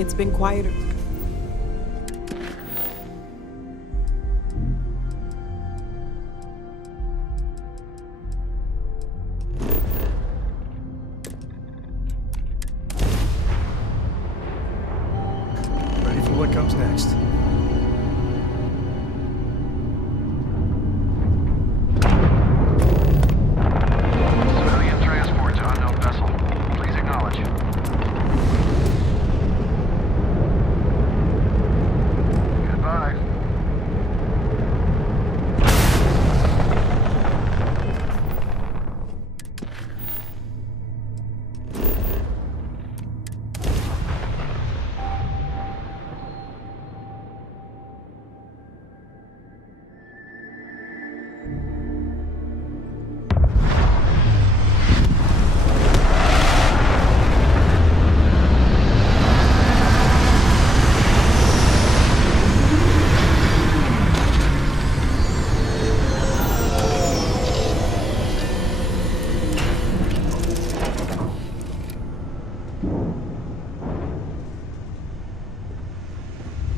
It's been quieter. Ready for what comes next. Civilian transport to unknown vessel. Please acknowledge. Goodbye.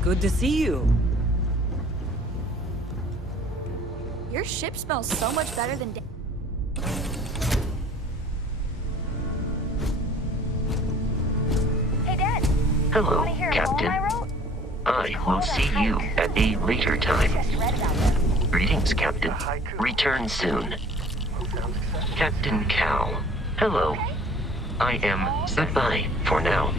Good to see you. Your ship smells so much better than... Hey, Dad. Hello, Wanna hear a Captain. poem I wrote? I will see you at a later time. Just read about them. Greetings, Captain. Return soon. Captain Cal. Hello. I am goodbye for now.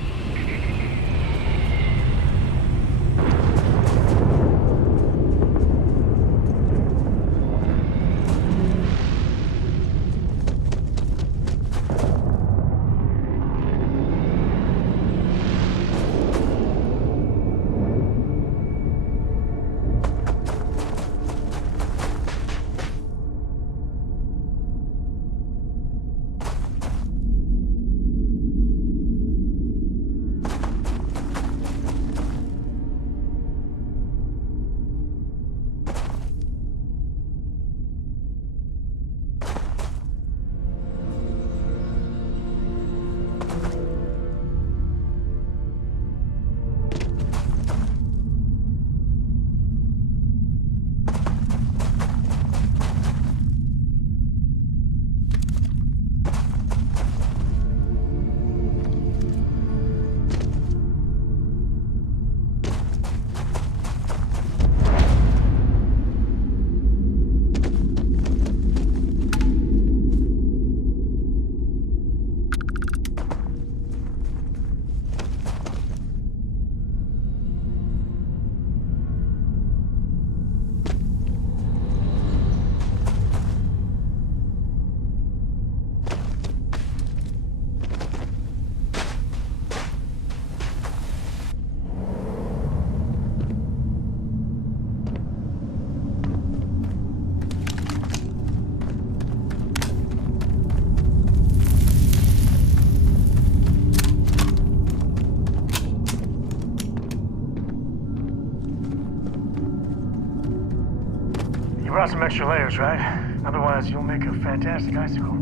You brought some extra layers, right? Otherwise, you'll make a fantastic icicle.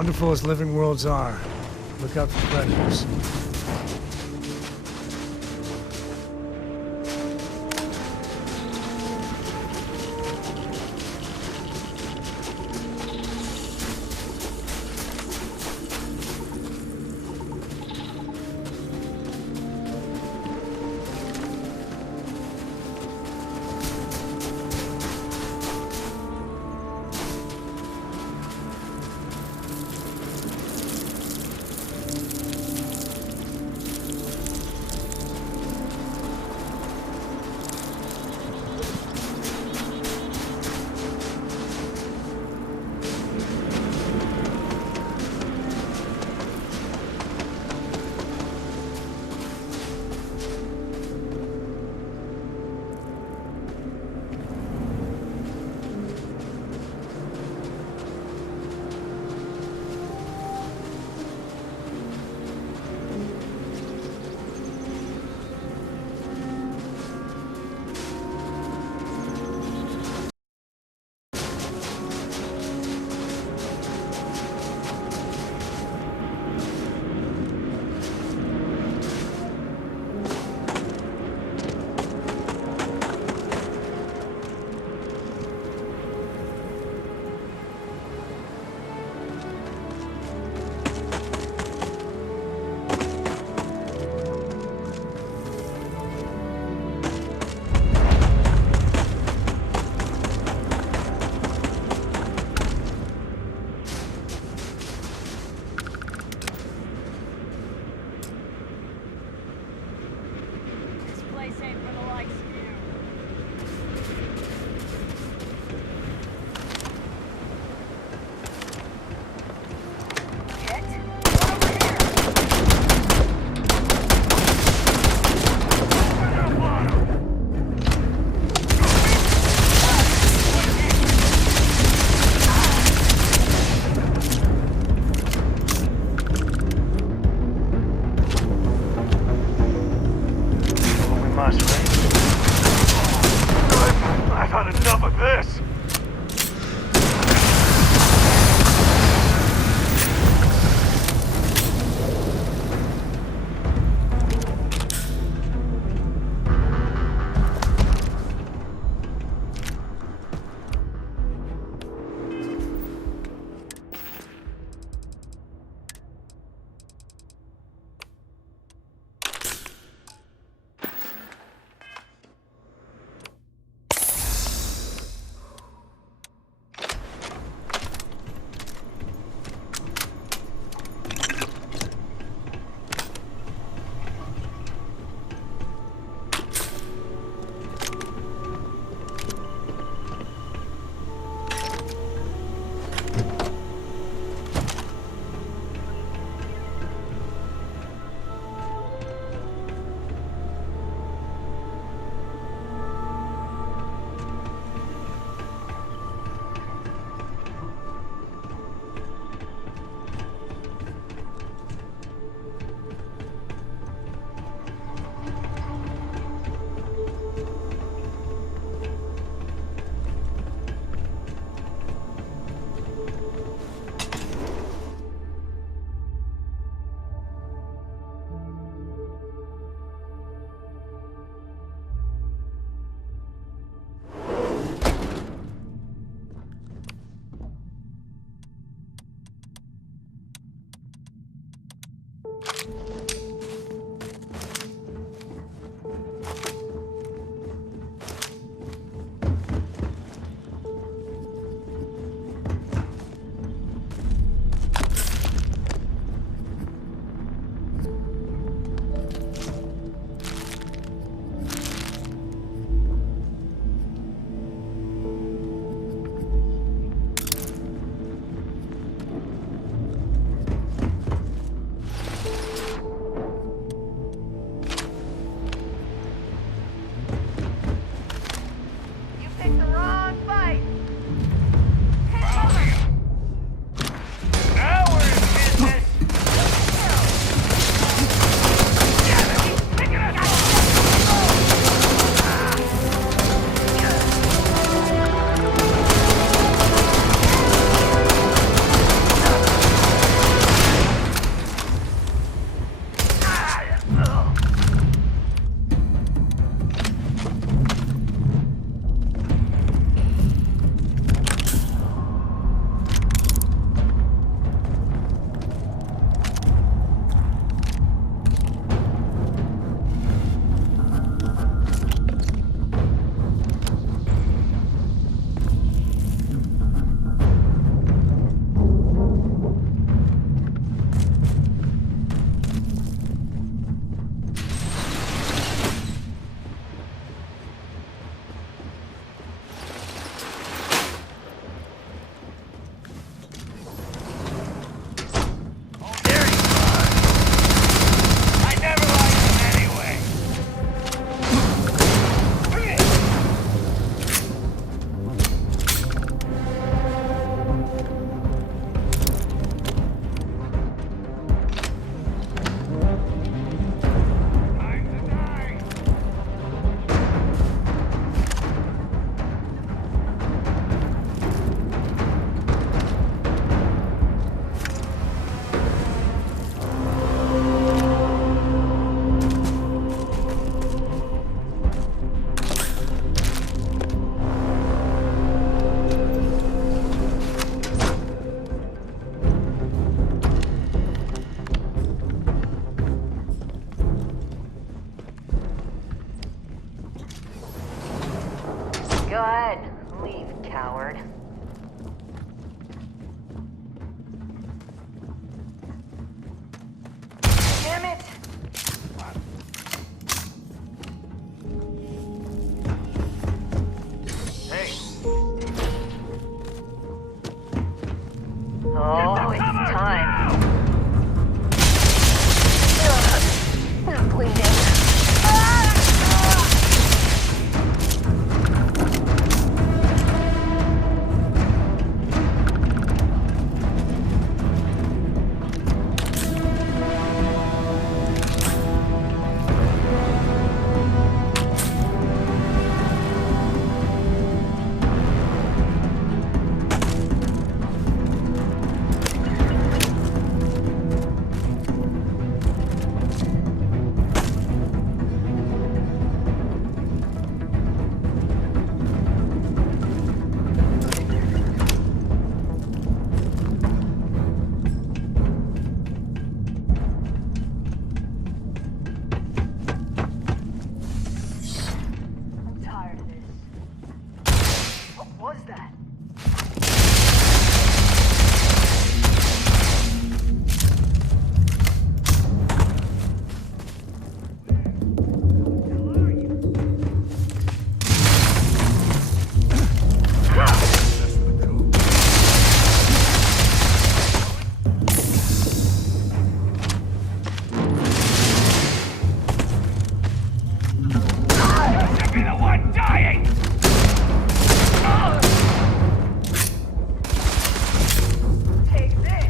Wonderful as living worlds are, look out for predators. Go ahead. Leave, coward. Damn it! Hey, Oh, it's time. Ugh, I'm bleeding. I'm tired of this. What was that? Take this!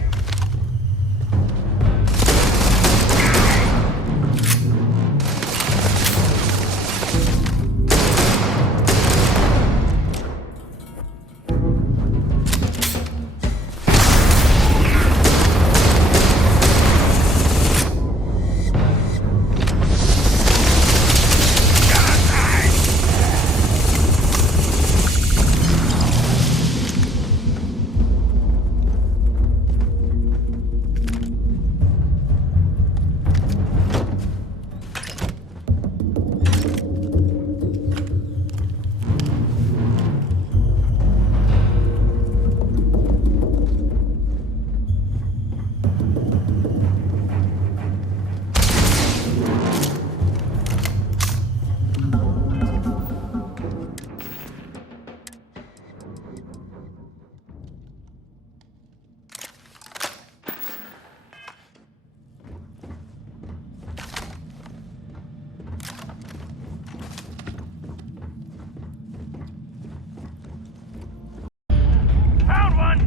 found one!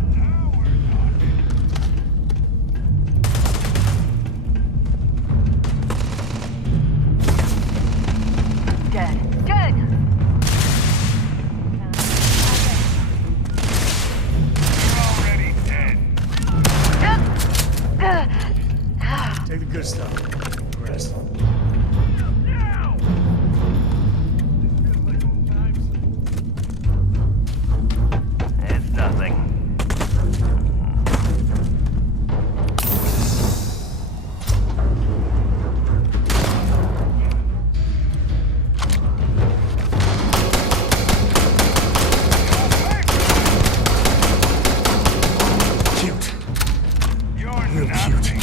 Dead. Dead! Already dead. Take the good stuff. The rest. Now! It's nothing. Cute. You're Real not. cute.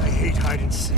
I hate hide and seek.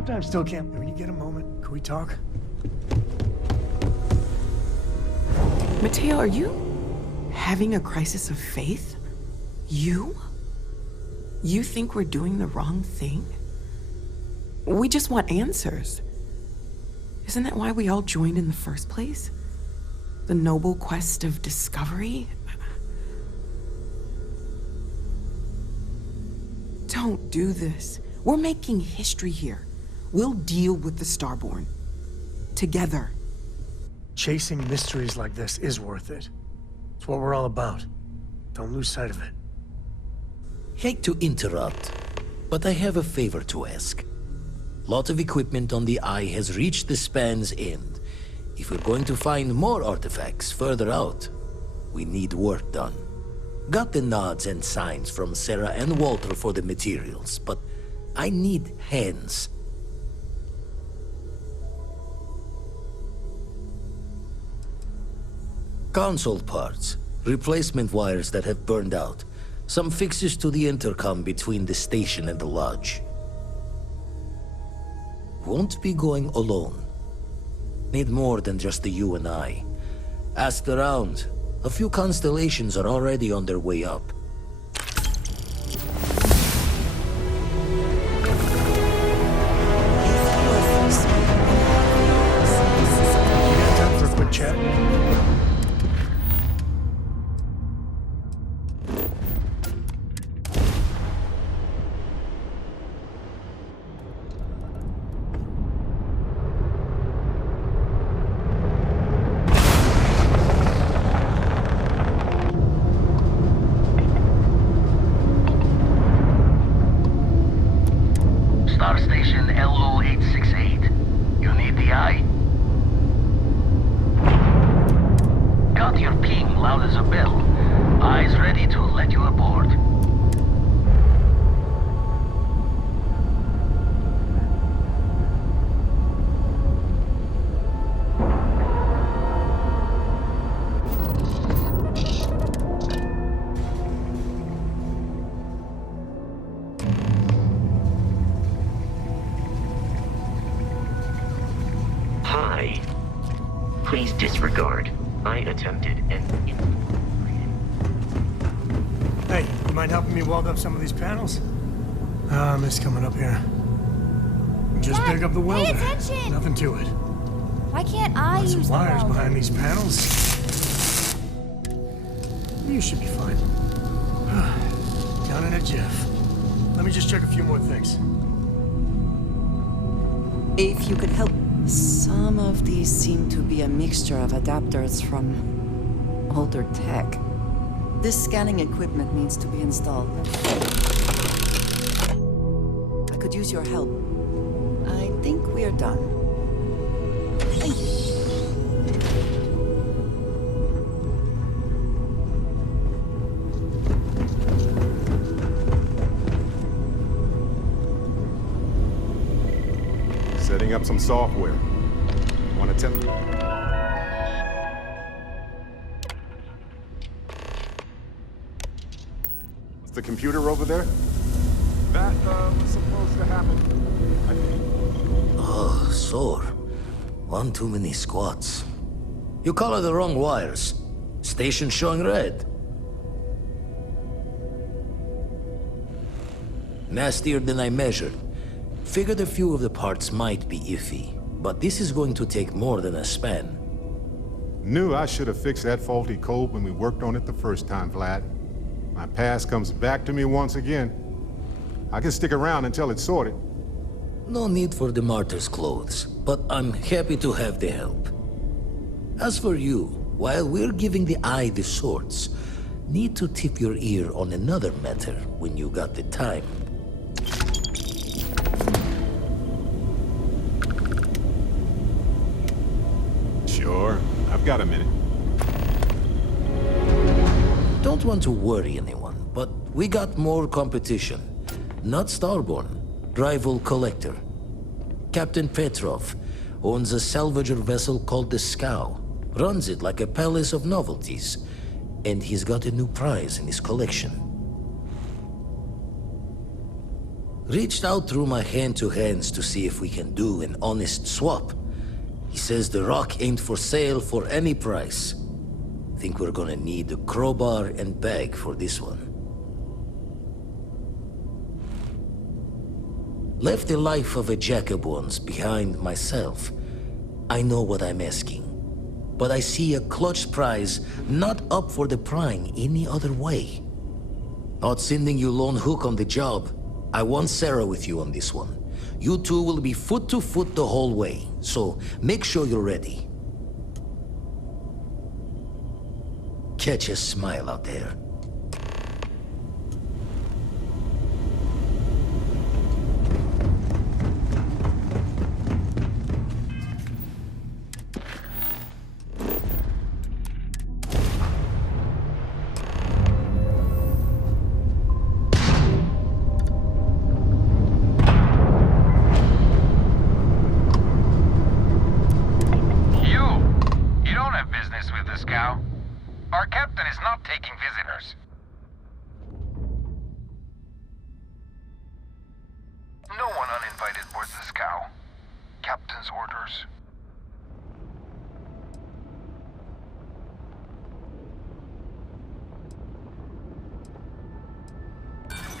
sometimes still can't. When you get a moment, can we talk? Mateo, are you having a crisis of faith? You? You think we're doing the wrong thing? We just want answers. Isn't that why we all joined in the first place? The noble quest of discovery? Don't do this. We're making history here. We'll deal with the Starborn. Together. Chasing mysteries like this is worth it. It's what we're all about. Don't lose sight of it. Hate to interrupt, but I have a favor to ask. Lot of equipment on the Eye has reached the span's end. If we're going to find more artifacts further out, we need work done. Got the nods and signs from Sarah and Walter for the materials, but I need hands. Console parts, replacement wires that have burned out, some fixes to the intercom between the station and the lodge. Won't be going alone. Need more than just the you and I. Asked around. A few constellations are already on their way up. You got time for a quick chat? Star Station LO868. You need the eye? Got your ping loud as a bell. Eyes ready to let you aboard. Hi. Please disregard. I attempted an Hey, you mind helping me weld up some of these panels? I miss coming up here. Just Dad, pick up the pay welder. attention! Nothing to it. Why can't I Some use the wires welder? behind these panels. You should be fine. Down in a jiff. Let me just check a few more things. If you could help. Some of these seem to be a mixture of adapters from older tech. This scanning equipment needs to be installed. I could use your help. I think we're done. Thank you. Setting up some software. Want to tell? What's the computer over there? That was supposed to happen, I think. Oh, sore. One too many squats. You color the wrong wires. Station showing red. Nastier than I measured. Figured a few of the parts might be iffy, but this is going to take more than a span. Knew I should have fixed that faulty code when we worked on it the first time, Vlad. My past comes back to me once again. I can stick around until it's sorted. No need for the martyr's clothes, but I'm happy to have the help. As for you, while we're giving the Eye the sorts, need to tip your ear on another matter when you got the time. Sure, I've got a minute. Don't want to worry anyone, but we got more competition. Not Starborn, rival collector. Captain Petrov owns a salvager vessel called the SCOW. Runs it like a palace of novelties. And he's got a new prize in his collection. Reached out through my hand-to-hands to see if we can do an honest swap. He says the rock ain't for sale for any price. Think we're gonna need a crowbar and bag for this one. Left the life of a Jacob once behind myself. I know what I'm asking. But I see a clutch prize not up for the prying any other way. Not sending you lone hook on the job. I want Sarah with you on this one. You two will be foot to foot the whole way, so make sure you're ready. Catch a smile out there. You don't have business with the SCOW. Our captain is not taking visitors. No one uninvited boards the SCOW. Captain's orders.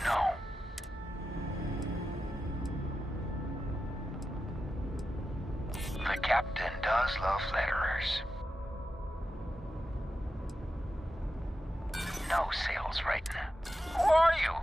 No. The captain does love letterers. No sales right now. Who are you?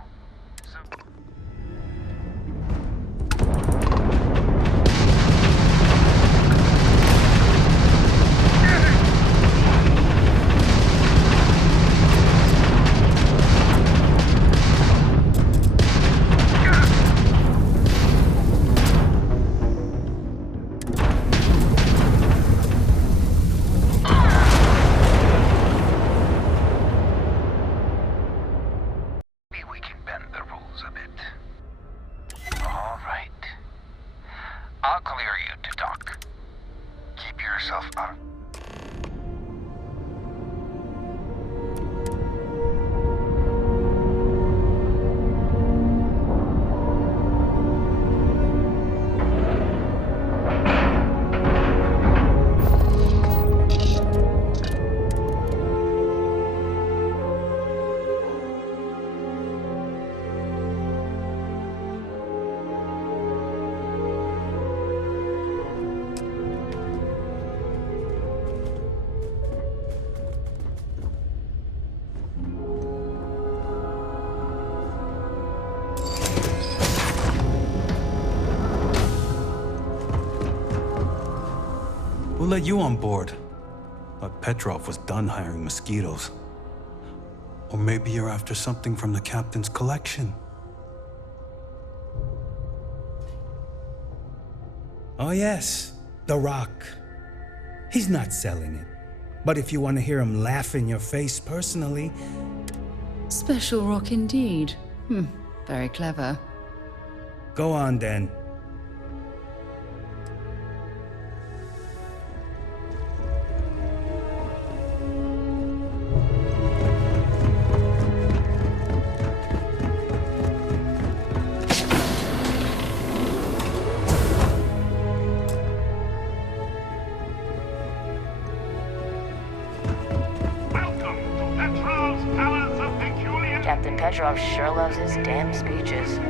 I'll clear you to talk. Keep yourself out. We'll let you on board. But Petrov was done hiring mosquitoes. Or maybe you're after something from the captain's collection. Oh yes, the rock. He's not selling it. But if you want to hear him laugh in your face personally... Special rock indeed. Very clever. Go on then. Captain Petrov sure loves his damn speeches. The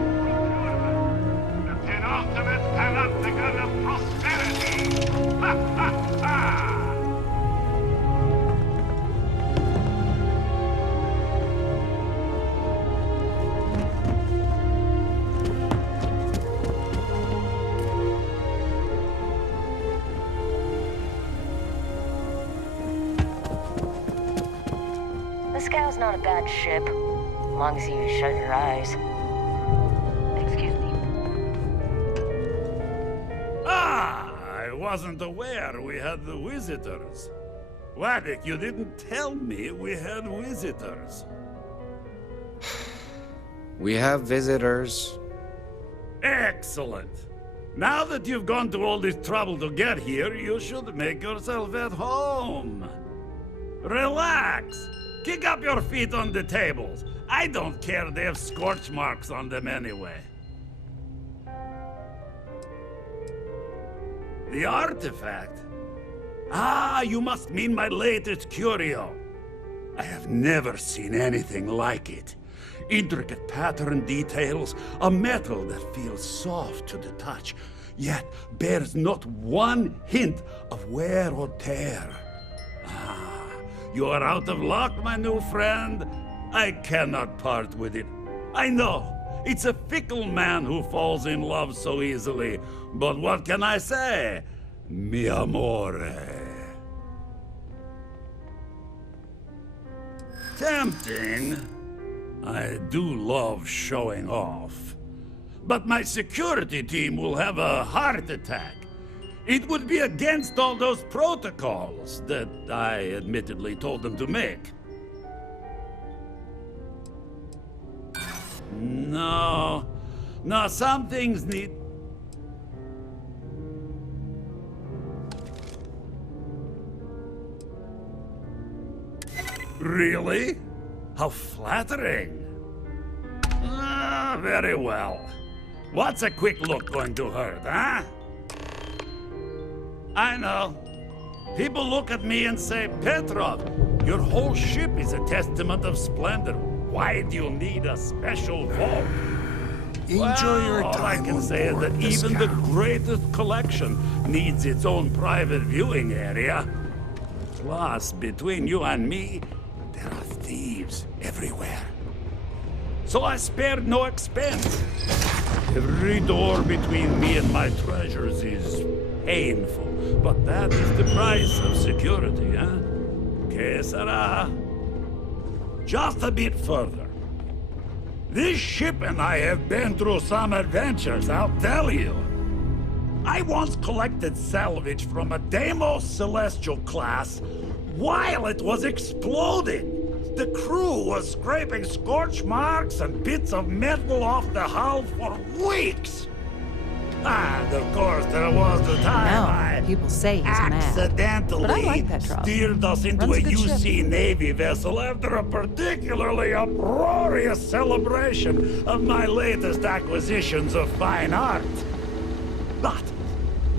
penultimate panopticon of prosperity! Ha ha ha! The SCOW's not a bad ship. As long as you shut your eyes. Excuse me. Ah! I wasn't aware we had the visitors. Waddick, you didn't tell me we had visitors. We have visitors. Excellent. Now that you've gone to all this trouble to get here, you should make yourself at home. Relax. Kick up your feet on the tables. I don't care they have scorch marks on them anyway. The artifact? Ah, you must mean my latest curio. I have never seen anything like it. Intricate pattern details, a metal that feels soft to the touch, yet bears not one hint of wear or tear. Ah, you are out of luck, my new friend. I cannot part with it. I know, it's a fickle man who falls in love so easily, but what can I say? Mi amore. Tempting. I do love showing off. But my security team will have a heart attack. It would be against all those protocols that I admittedly told them to make. No, some things need... Really? How flattering. Ah, very well. What's a quick look going to hurt, huh? I know. People look at me and say, Petrov, your whole ship is a testament of splendor. Why do you need a special vault? Enjoy your all time I can on say is board that the even the SCOW. greatest collection needs its own private viewing area. Plus, between you and me, there are thieves everywhere. So I spared no expense. Every door between me and my treasures is painful, but that is the price of security, huh? Que sera? Just a bit further. This ship and I have been through some adventures, I'll tell you. I once collected salvage from a Deimos Celestial class while it was exploding. The crew was scraping scorch marks and bits of metal off the hull for weeks. And of course, there was the time people say he's mad. accidentally But I like Petrov. steered us into Runs a a good ship. UC Navy vessel after a particularly uproarious celebration of my latest acquisitions of fine art. But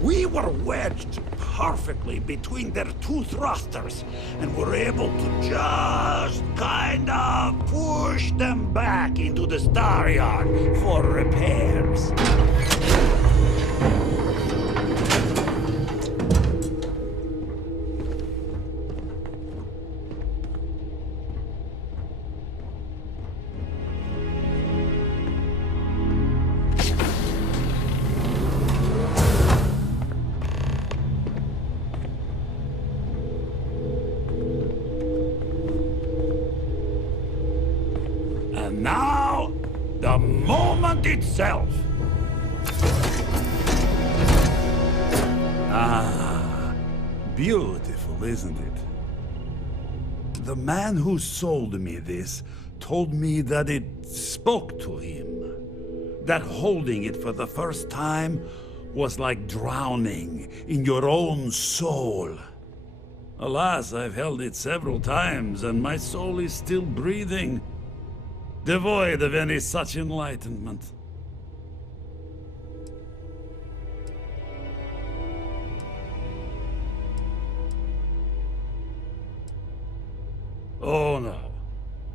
we were wedged perfectly between their two thrusters and were able to just kind of push them back into the star yard for repairs. And now, the moment itself. Ah, beautiful, isn't it? The man who sold me this told me that it spoke to him. That holding it for the first time was like drowning in your own soul. Alas, I've held it several times, and my soul is still breathing, devoid of any such enlightenment. Oh, no.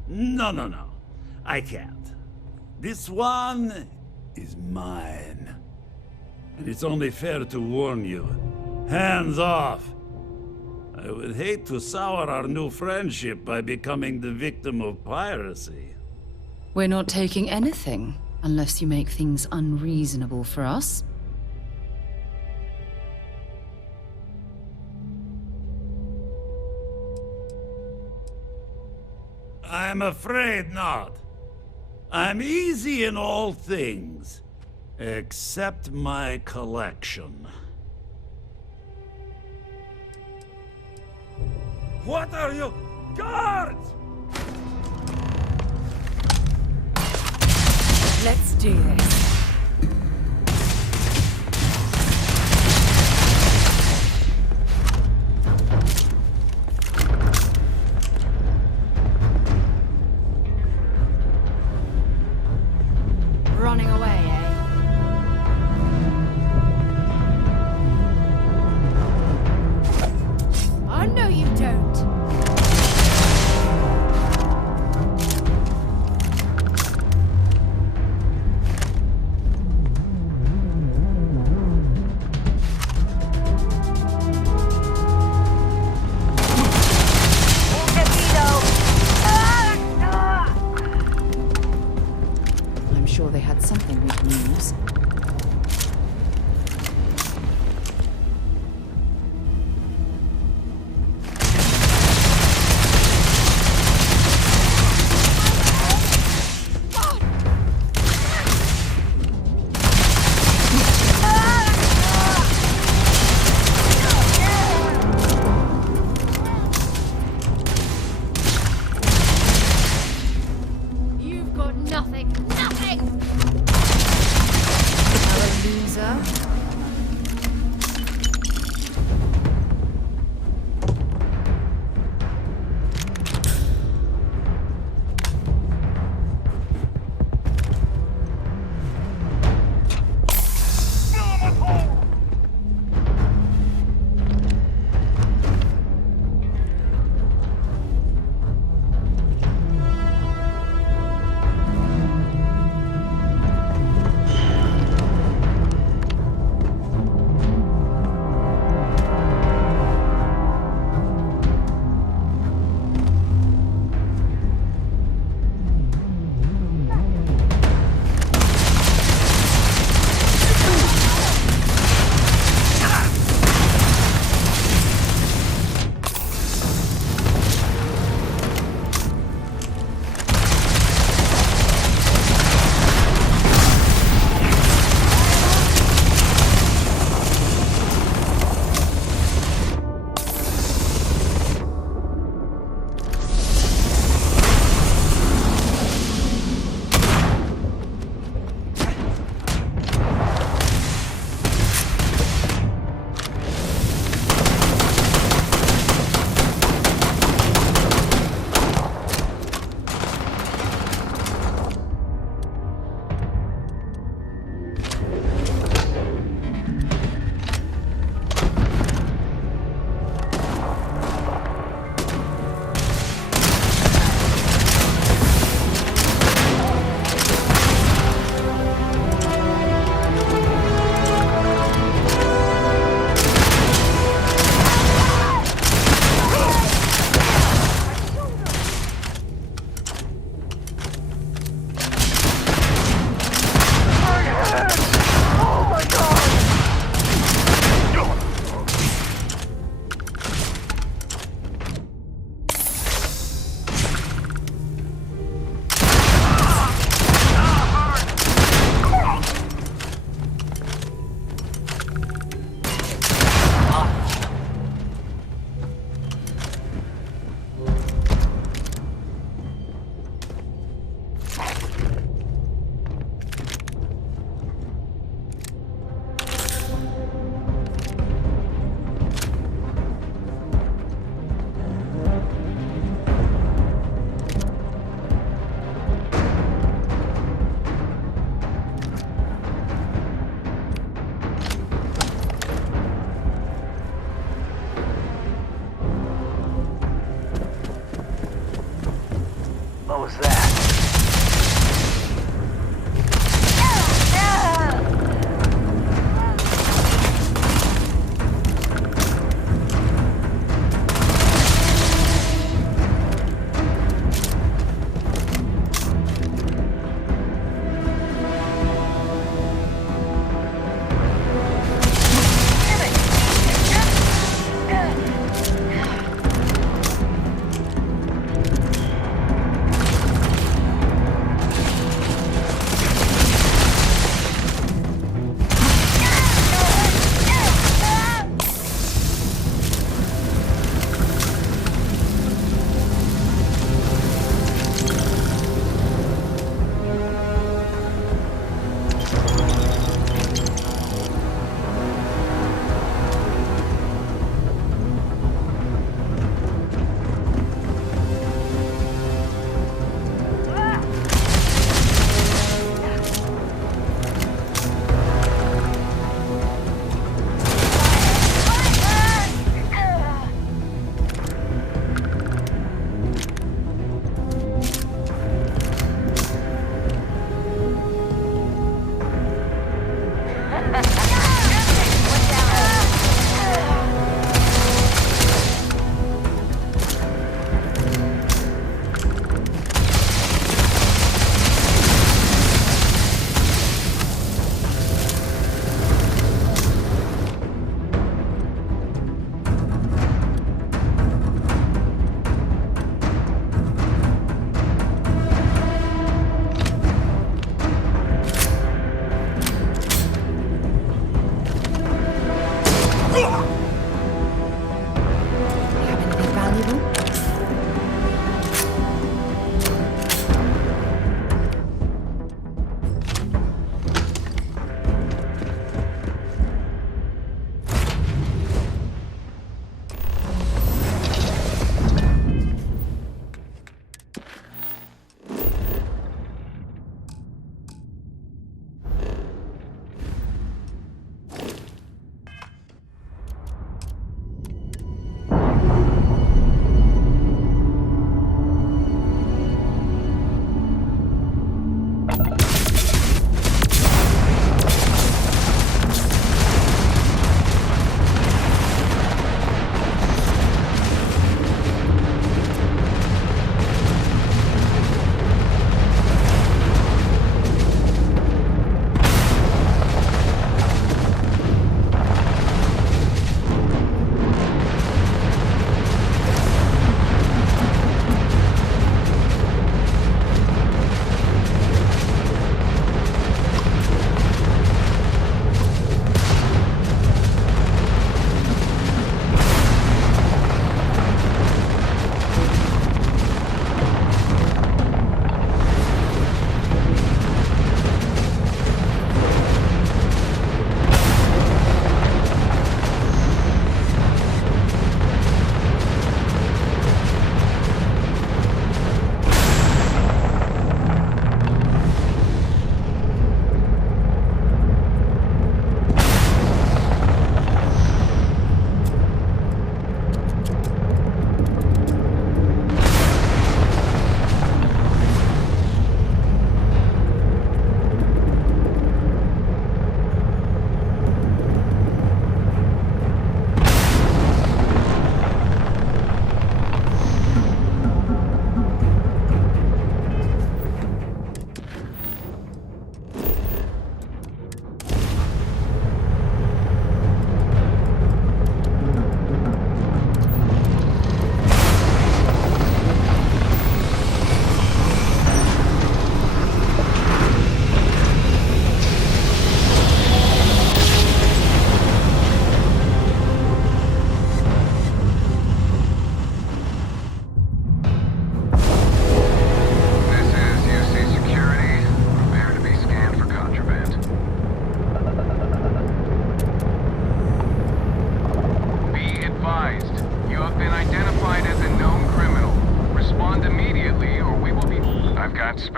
No. I can't. This one is mine. And it's only fair to warn you. Hands off! I would hate to sour our new friendship by becoming the victim of piracy. We're not taking anything, unless you make things unreasonable for us. I'm afraid not. I'm easy in all things, except my collection. What are you? Guards! Let's do this. Running away, eh? was that?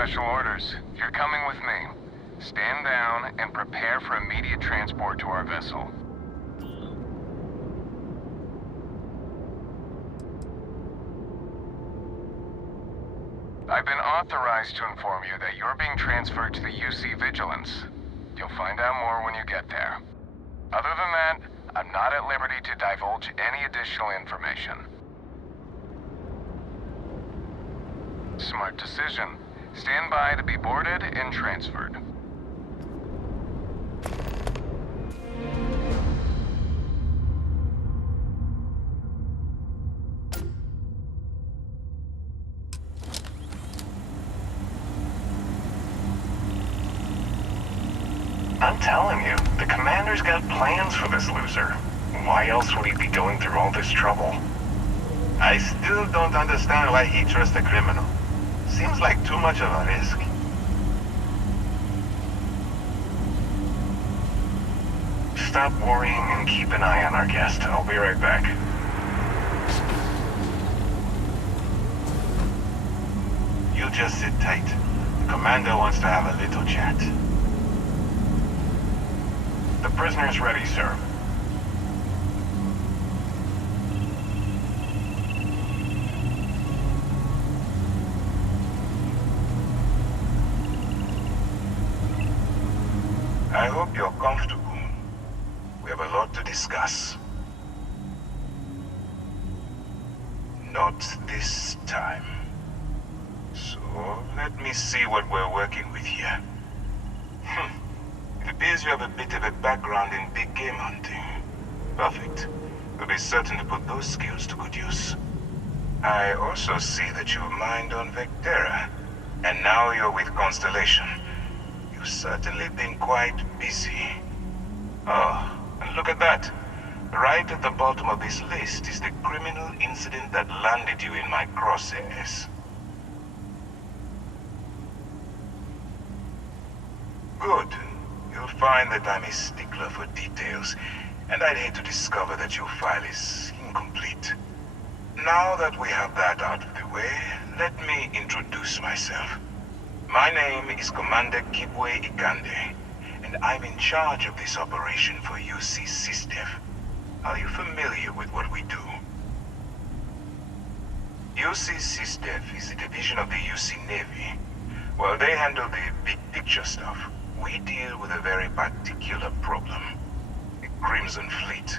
special orders. You're coming with me. Stand down and prepare for immediate transport to our vessel. I've been authorized to inform you that you're being transferred to the UC Vigilance. You'll find out more when you get there. Other than that, I'm not at liberty to divulge any additional information. Smart decision. Stand by to be boarded and transferred. I'm telling you, the commander's got plans for this loser. Why else would he be going through all this trouble? I still don't understand why he trusts a criminal. Seems like too much of a risk. Stop worrying and keep an eye on our guest. I'll be right back. You just sit tight. The commander wants to have a little chat. The prisoner's ready, sir. I hope you're comfortable. We have a lot to discuss. Not this time. So, let me see what we're working with here. It appears you have a bit of a background in big game hunting. Perfect. We'll be certain to put those skills to good use. I also see that you've mined on Vectera, and now you're with Constellation. You've certainly been quite busy. Oh, and look at that. Right at the bottom of this list is the criminal incident that landed you in my crosshairs. Good. You'll find that I'm a stickler for details, and I'd hate to discover that your file is incomplete. Now that we have that out of the way, let me introduce myself. My name is Commander Kibwe Ikande, and I'm in charge of this operation for UC SysDev. Are you familiar with what we do? UC SysDev is a division of the UC Navy. Well, they handle the big picture stuff. We deal with a very particular problem. The Crimson Fleet.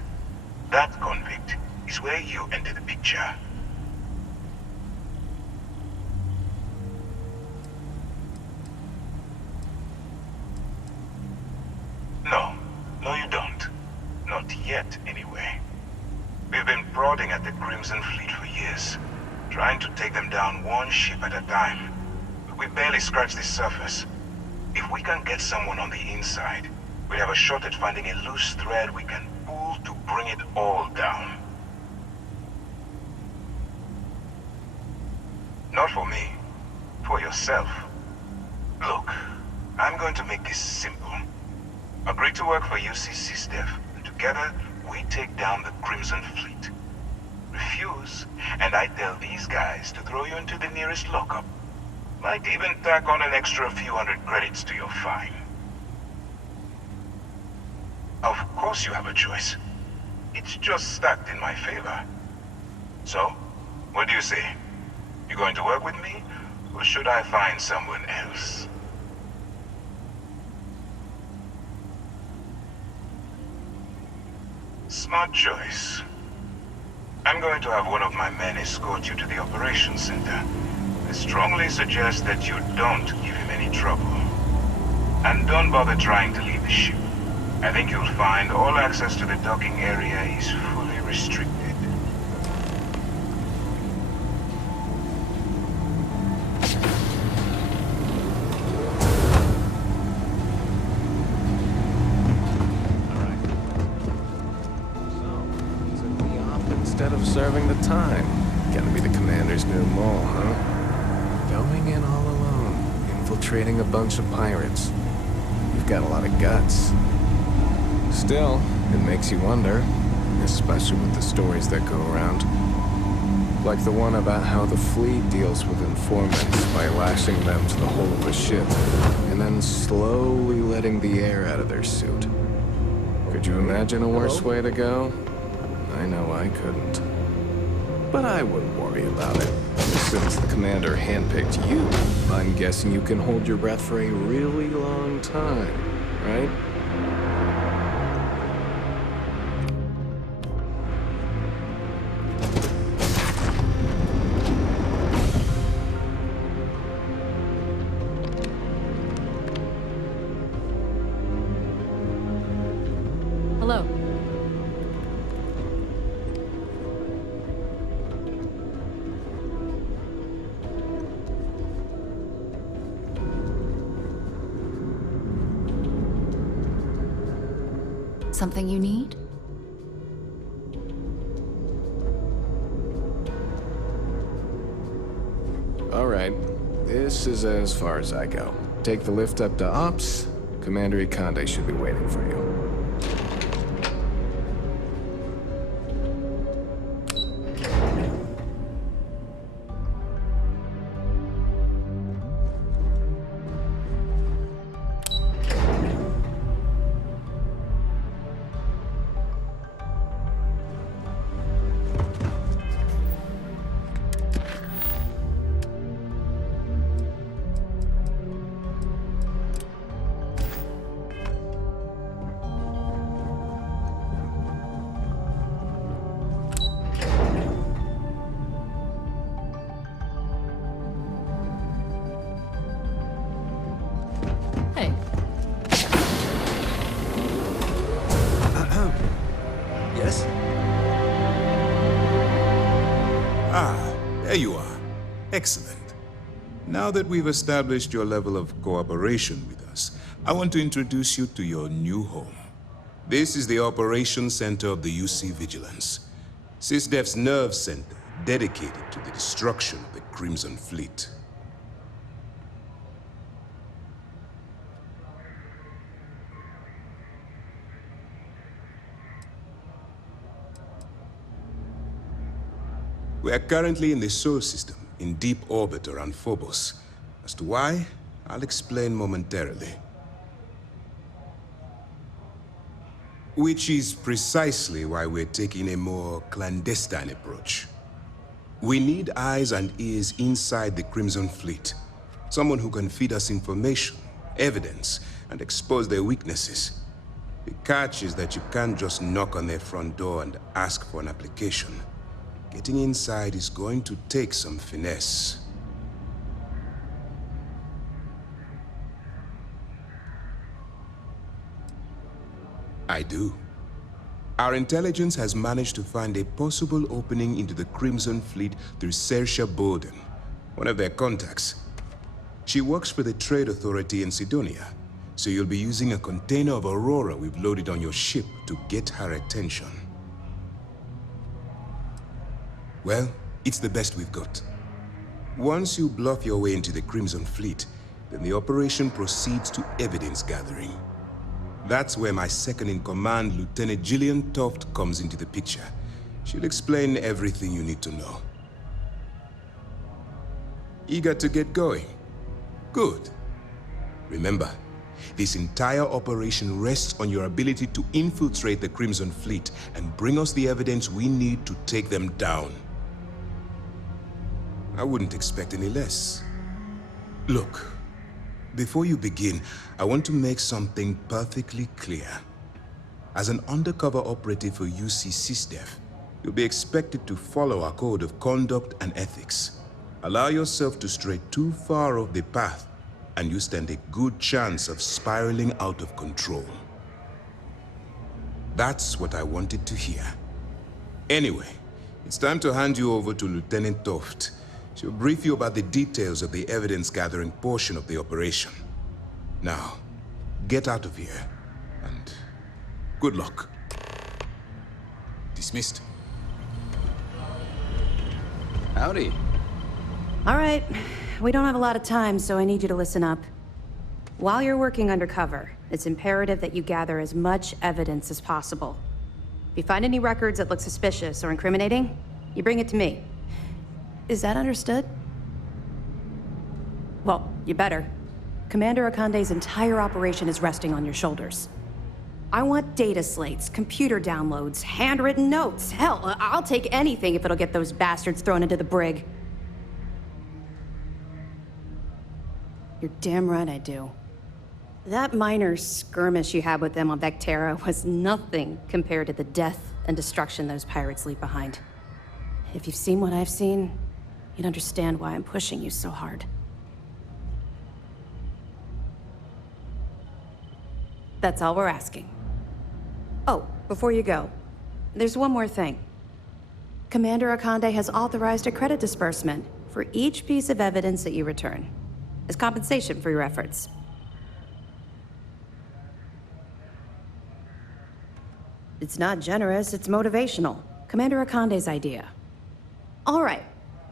That convict is where you enter the picture. No, you don't. Not yet, anyway. We've been prodding at the Crimson Fleet for years, trying to take them down one ship at a time. But we barely scratched the surface. If we can get someone on the inside, we have a shot at finding a loose thread we can pull to bring it all down. Not for me. For yourself. Look, I'm going to make this simple. Agree to work for UC SysDev, and together we take down the Crimson Fleet. Refuse, and I tell these guys to throw you into the nearest lockup. Might even tack on an extra few hundred credits to your fine. Of course you have a choice. It's just stacked in my favor. So, what do you say? You going to work with me, or should I find someone else? Smart choice. I'm going to have one of my men escort you to the operations center. I strongly suggest that you don't give him any trouble. And don't bother trying to leave the ship. I think you'll find all access to the docking area is fully restricted. Instead of serving the time. Gonna be the commander's new mole, huh? Going in all alone, infiltrating a bunch of pirates. You've got a lot of guts. Still, it makes you wonder, especially with the stories that go around. Like the one about how the fleet deals with informants by lashing them to the hull of a ship, and then slowly letting the air out of their suit. Could you imagine a worse way to go? I know I couldn't. But I wouldn't worry about it. Since the commander handpicked you, I'm guessing you can hold your breath for a really long time, right? Hello. Something you need? All right. This is as far as I go. Take the lift up to Ops. Commander Ikande should be waiting for you. Hey. Yes? Ah, there you are. Excellent. Now that we've established your level of cooperation with us, I want to introduce you to your new home. This is the Operations Center of the UC Vigilance, SysDef's nerve center dedicated to the destruction of the Crimson Fleet. We are currently in the Sol system, in deep orbit around Phobos. As to why, I'll explain momentarily. Which is precisely why we're taking a more clandestine approach. We need eyes and ears inside the Crimson Fleet. Someone who can feed us information, evidence, and expose their weaknesses. The catch is that you can't just knock on their front door and ask for an application. Getting inside is going to take some finesse. I do. Our intelligence has managed to find a possible opening into the Crimson Fleet through Saoirse Bowden, one of their contacts. She works for the Trade Authority in Sidonia, so you'll be using a container of Aurora we've loaded on your ship to get her attention. Well, it's the best we've got. Once you bluff your way into the Crimson Fleet, then the operation proceeds to evidence gathering. That's where my second-in-command, Lieutenant Gillian Toft, comes into the picture. She'll explain everything you need to know. Eager to get going? Good. Remember, this entire operation rests on your ability to infiltrate the Crimson Fleet and bring us the evidence we need to take them down. I wouldn't expect any less. Look, before you begin, I want to make something perfectly clear. As an undercover operative for UC SysDef, you'll be expected to follow our code of conduct and ethics. Allow yourself to stray too far off the path, and you stand a good chance of spiraling out of control. That's what I wanted to hear. Anyway, it's time to hand you over to Lieutenant Toft. She'll brief you about the details of the evidence-gathering portion of the operation. Now, get out of here, and good luck. Dismissed. Howdy. All right. We don't have a lot of time, so I need you to listen up. While you're working undercover, it's imperative that you gather as much evidence as possible. If you find any records that look suspicious or incriminating, you bring it to me. Is that understood? Well, you better. Commander Ikande's entire operation is resting on your shoulders. I want data slates, computer downloads, handwritten notes. Hell, I'll take anything if it'll get those bastards thrown into the brig. You're damn right I do. That minor skirmish you had with them on Vectera was nothing compared to the death and destruction those pirates leave behind. If you've seen what I've seen, you'd understand why I'm pushing you so hard. That's all we're asking. Oh, before you go, there's one more thing. Commander Akande has authorized a credit disbursement for each piece of evidence that you return, as compensation for your efforts. It's not generous, it's motivational. Commander Akande's idea. All right,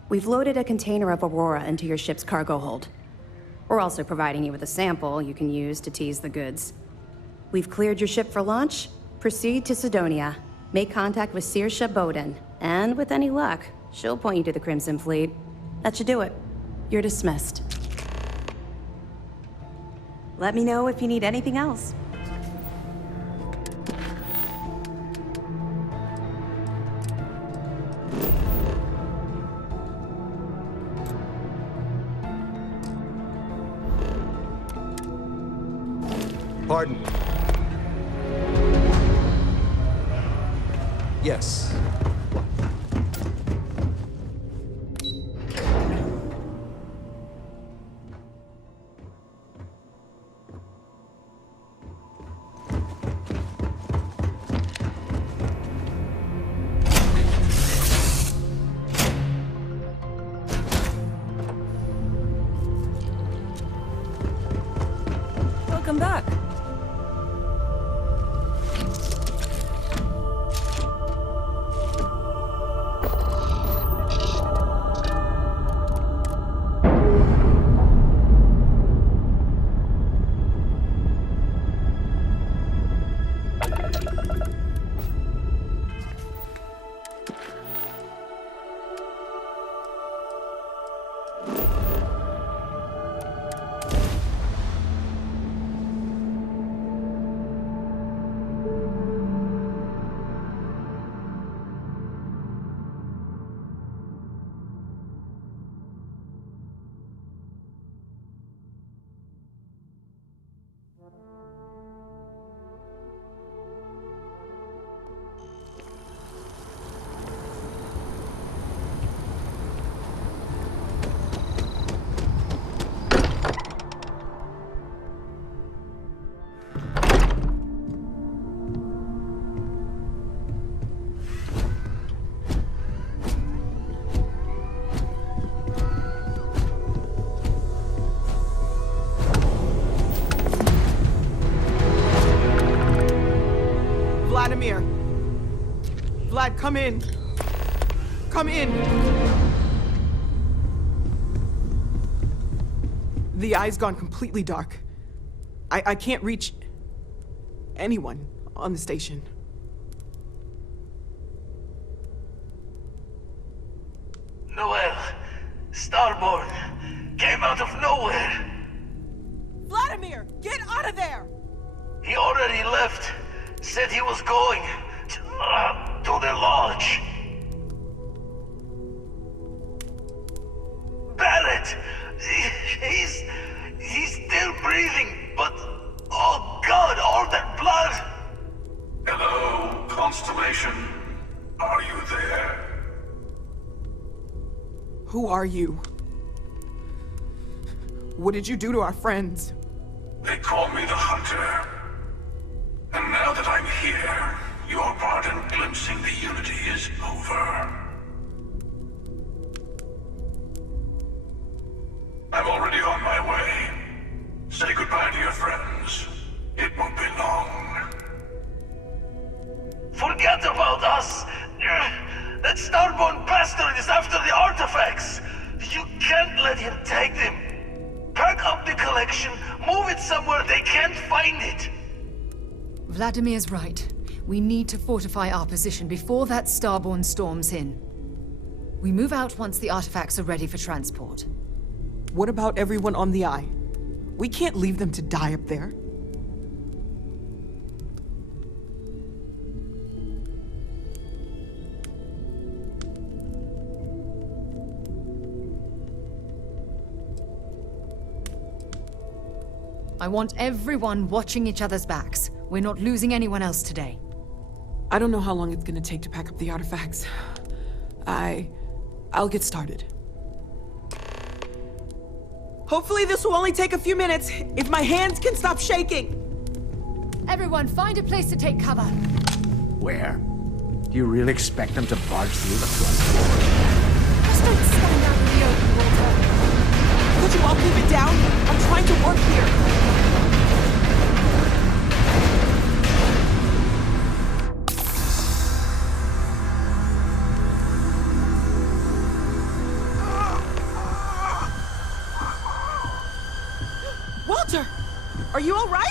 we've loaded a container of Aurora into your ship's cargo hold. We're also providing you with a sample you can use to tease the goods. We've cleared your ship for launch. Proceed to Sidonia. Make contact with Saoirse Bowden, and with any luck, she'll point you to the Crimson Fleet. That should do it. You're dismissed. Let me know if you need anything else. Pardon. Yes. Welcome back. Vladimir! Vlad, come in! Come in! The eye's gone completely dark. I can't reach anyone on the station. Noel, Starborn, came out of nowhere. Vladimir, get out of there! He already left. Said he was going to the lodge. Barrett, he's still breathing, but oh God, all that blood. Hello, Constellation. Are you there? Who are you? What did you do to our friends? They call me the Hunter. And now that I'm here, your part in glimpsing the Unity is over. I'm already on my way. Say goodbye to your friends. It won't be long. Forget about us! That Starborn bastard is after the artifacts! You can't let him take them! Pack up the collection, move it somewhere they can't find it! Vladimir's right. We need to fortify our position before that Starborn storms in. We move out once the artifacts are ready for transport. What about everyone on the Eye? We can't leave them to die up there. I want everyone watching each other's backs. We're not losing anyone else today. I don't know how long it's gonna take to pack up the artifacts. I'll get started. Hopefully this will only take a few minutes, if my hands can stop shaking! Everyone, find a place to take cover. Where? Do you really expect them to barge through the front door? Just don't stand out in the open, Walter. Could you all keep it down? I'm trying to work here. Walter! Are you all right?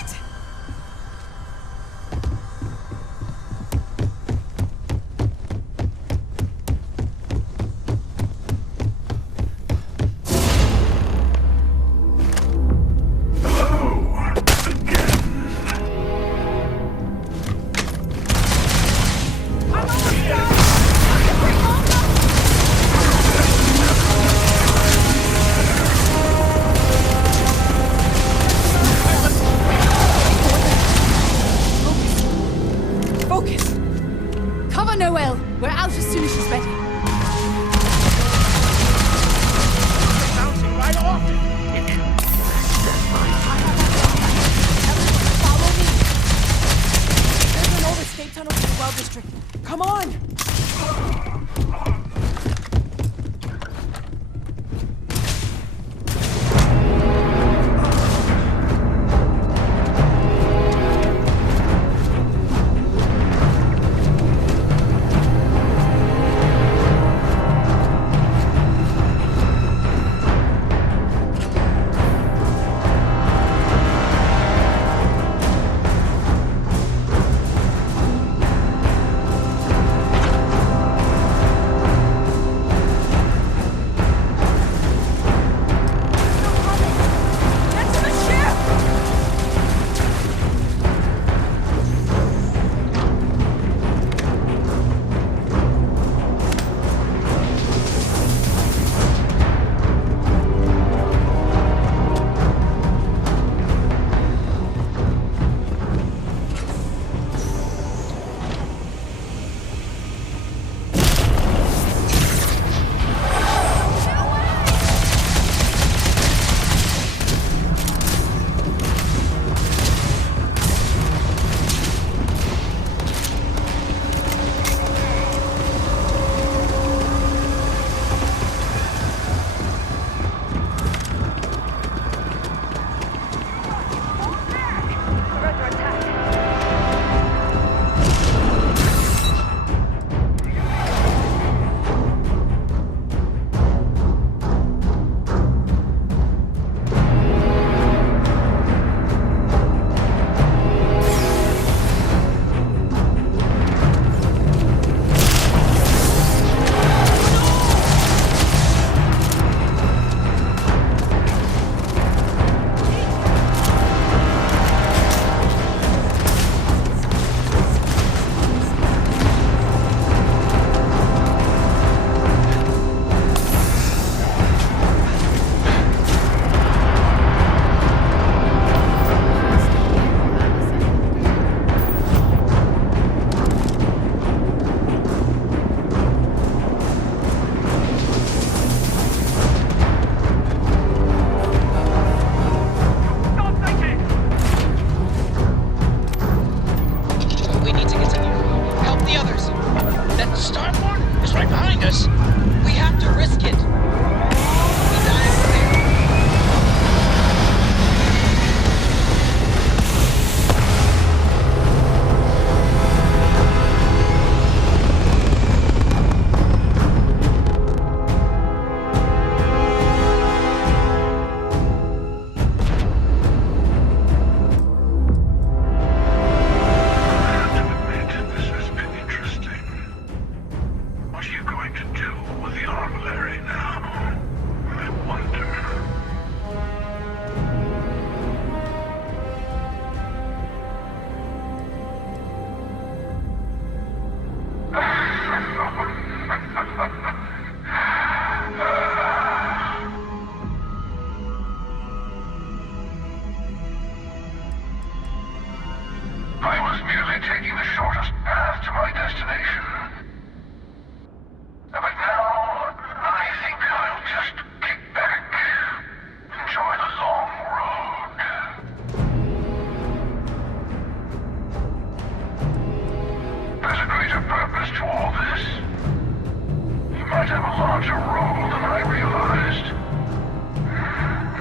on to roll than I realized.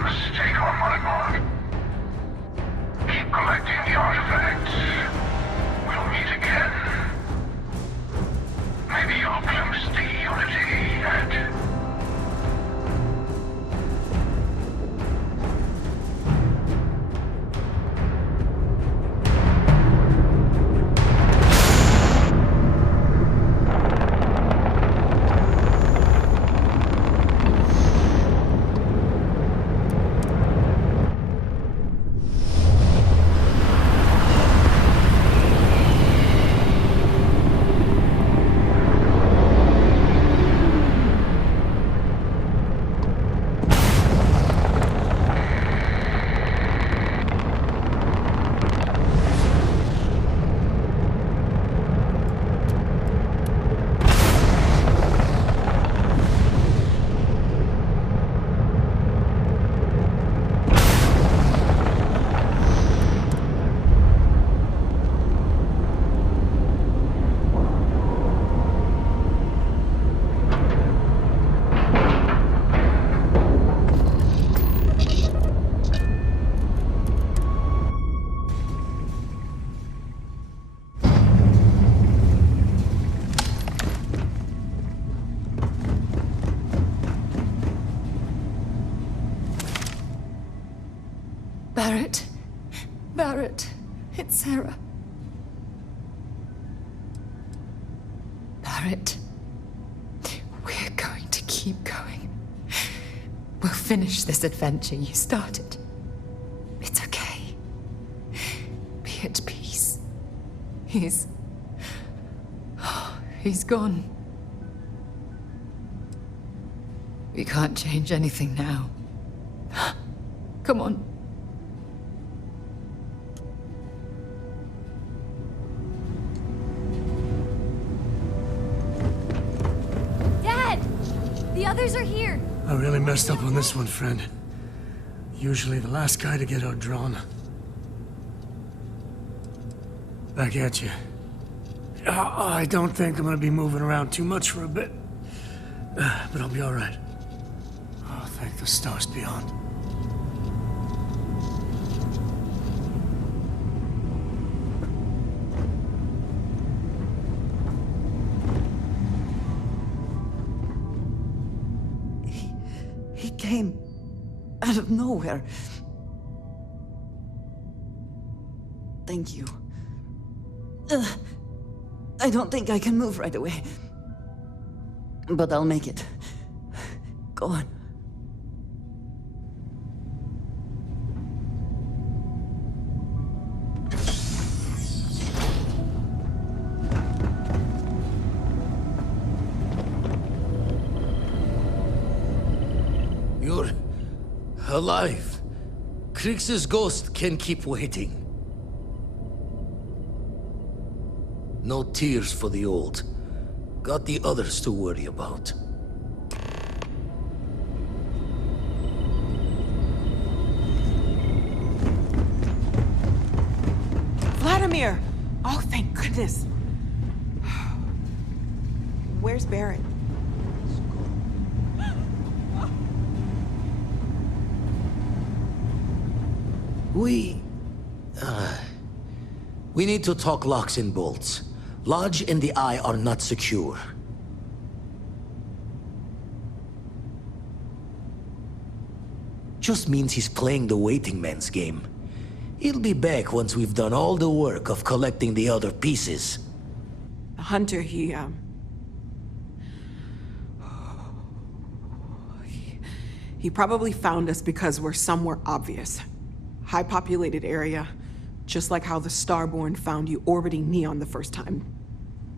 Mistake on my part. Keep collecting the artifacts. We'll meet again. Maybe you'll glimpse the unity yet. Barrett. Barrett. It's Sarah. Barrett. We're going to keep going. We'll finish this adventure you started. It's okay. Be at peace. He's gone. We can't change anything now. Come on. The others are here. I really messed up on this one, friend. Usually the last guy to get outdrawn. Back at you. I don't think I'm gonna be moving around too much for a bit. But I'll be alright. Oh, thank the stars beyond. He came out of nowhere. Thank you. I don't think I can move right away. But I'll make it. Go on. You're alive. Krix's ghost can keep waiting. No tears for the old. Got the others to worry about. Vladimir! Oh, thank goodness. Where's Barrett? We need to talk locks and bolts. Lodge and the Eye are not secure. Just means he's playing the waiting man's game. He'll be back once we've done all the work of collecting the other pieces. The hunter, he probably found us because we're somewhere obvious. High-populated area, just like how the Starborn found you orbiting Neon the first time.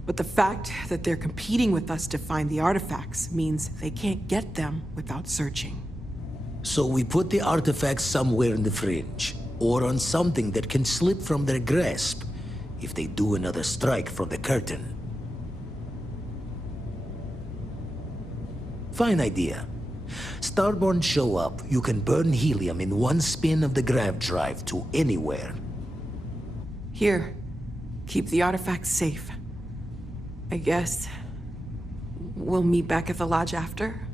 But the fact that they're competing with us to find the artifacts means they can't get them without searching. So we put the artifacts somewhere in the fringe, or on something that can slip from their grasp if they do another strike from the curtain. Fine idea. Starborn show up, you can burn helium in one spin of the grav drive to anywhere. Here, keep the artifacts safe. I guess We'll meet back at the lodge after?